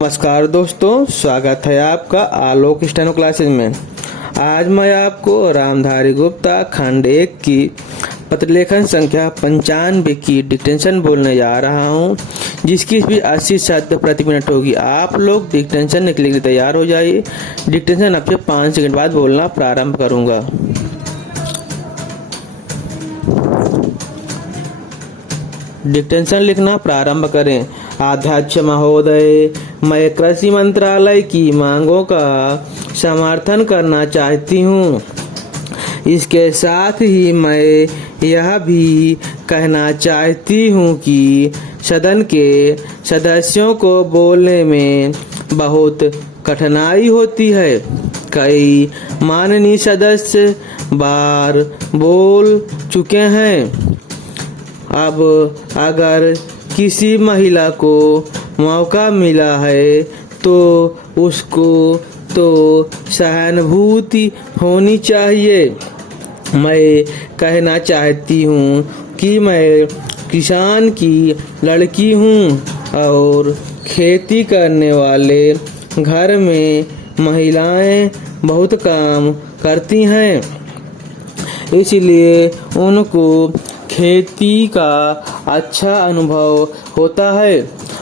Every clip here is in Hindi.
नमस्कार दोस्तों, स्वागत है आपका आलोक स्टेनो क्लासेस में। आज मैं आपको रामधारी गुप्ता खंड 1 की पत्रलेखन संख्या 95 की डिक्टेंशन बोलने जा रहा हूं, जिसकी स्पीड 80 शब्द प्रति मिनट होगी। आप लोग डिक्टेंशन लिखने के लिए तैयार हो जाइए। डिक्टेंशन आपसे 5 सेकंड बाद बोलना प्रारंभ करूंगा। डिक्टेंशन लिखना प्रारंभ करें। अध्यक्ष महोदय, मैं कृषि मंत्रालय की मांगों का समर्थन करना चाहती हूँ। इसके साथ ही मैं यह भी कहना चाहती हूँ कि सदन के सदस्यों को बोलने में बहुत कठिनाई होती है। कई माननीय सदस्य बार बोल चुके हैं। अब अगर किसी महिला को मौका मिला है तो उसको तो सहानुभूति होनी चाहिए। मैं कहना चाहती हूँ कि मैं किसान की लड़की हूँ और खेती करने वाले घर में महिलाएं बहुत काम करती हैं, इसलिए उनको खेती का अच्छा अनुभव होता है।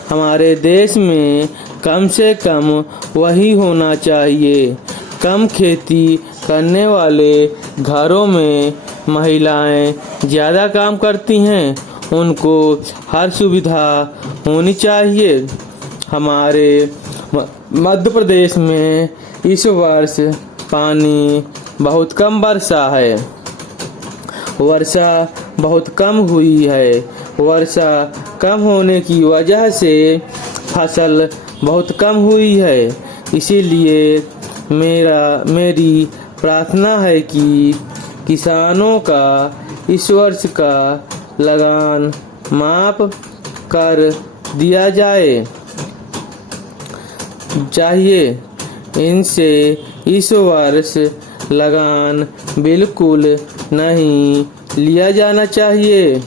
हमारे देश में कम से कम वही होना चाहिए। कम खेती करने वाले घरों में महिलाएं ज़्यादा काम करती हैं, उनको हर सुविधा होनी चाहिए। हमारे मध्य प्रदेश में इस वर्ष पानी बहुत कम वर्षा है। वर्षा बहुत कम हुई है। वर्षा कम होने की वजह से फसल बहुत कम हुई है। इसीलिए मेरी प्रार्थना है कि किसानों का इस वर्ष का लगान माफ कर दिया चाहिए। इनसे इस वर्ष लगान बिल्कुल नहीं लिया जाना चाहिए।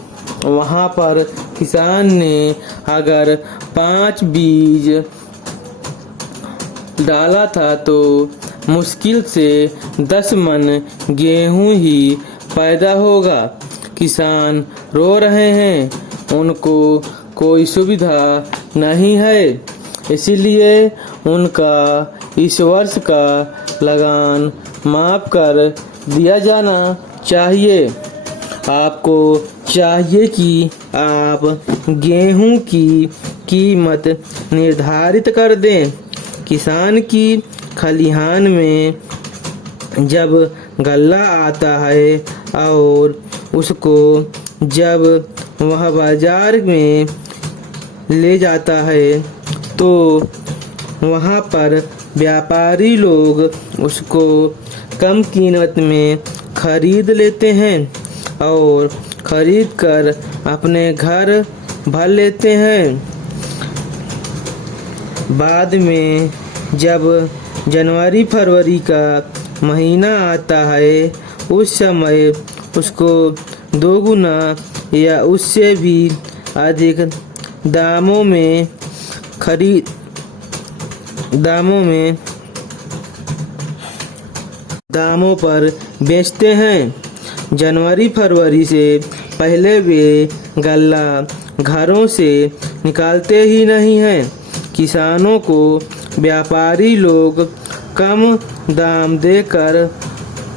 वहाँ पर किसान ने अगर 5 बीज डाला था तो मुश्किल से 10 मन गेहूं ही पैदा होगा। किसान रो रहे हैं, उनको कोई सुविधा नहीं है, इसलिए उनका इस वर्ष का लगान माफ कर दिया जाना चाहिए। आपको चाहिए कि आप गेहूं की कीमत निर्धारित कर दें। किसान की खलिहान में जब गल्ला आता है और उसको जब वह बाजार में ले जाता है तो वहाँ पर व्यापारी लोग उसको कम कीमत में खरीद लेते हैं और खरीद कर अपने घर भर लेते हैं। बाद में जब जनवरी फरवरी का महीना आता है, उस समय उसको 2 गुना या उससे भी अधिक दामों पर बेचते हैं। जनवरी फरवरी से पहले वे गल्ला घरों से निकालते ही नहीं हैं। किसानों को व्यापारी लोग कम दाम देकर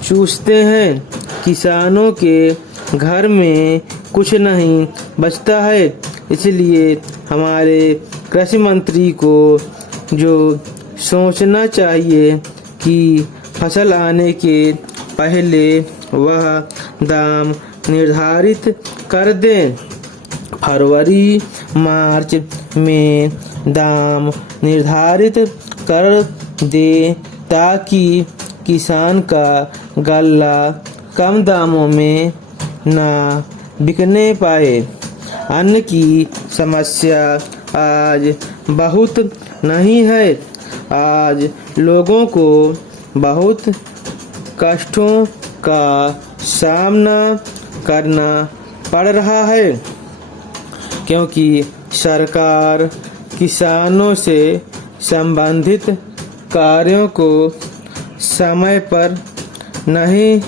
चूसते हैं। किसानों के घर में कुछ नहीं बचता है। इसलिए हमारे कृषि मंत्री को जो सोचना चाहिए कि फसल आने के पहले वह दाम निर्धारित कर दें। फरवरी मार्च में दाम निर्धारित कर दे ताकि किसान का गल्ला कम दामों में ना बिकने पाए। अन्न की समस्या आज बहुत नहीं है। आज लोगों को बहुत कष्टों का सामना करना पड़ रहा है, क्योंकि सरकार किसानों से संबंधित कार्यों को समय पर नहीं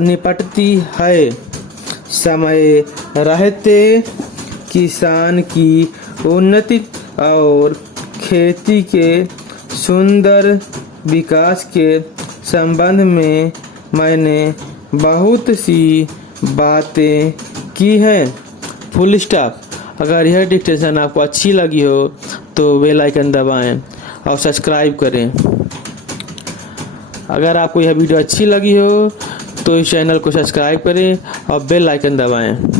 निपटती है। समय रहते किसान की उन्नति और खेती के सुंदर विकास के संबंध में मैंने बहुत सी बातें की हैं। Full stop. अगर यह डिक्टेशन आपको अच्छी लगी हो तो बेल आइकन दबाएं और सब्सक्राइब करें। अगर आपको यह वीडियो अच्छी लगी हो तो इस चैनल को सब्सक्राइब करें और बेल आइकन दबाएं।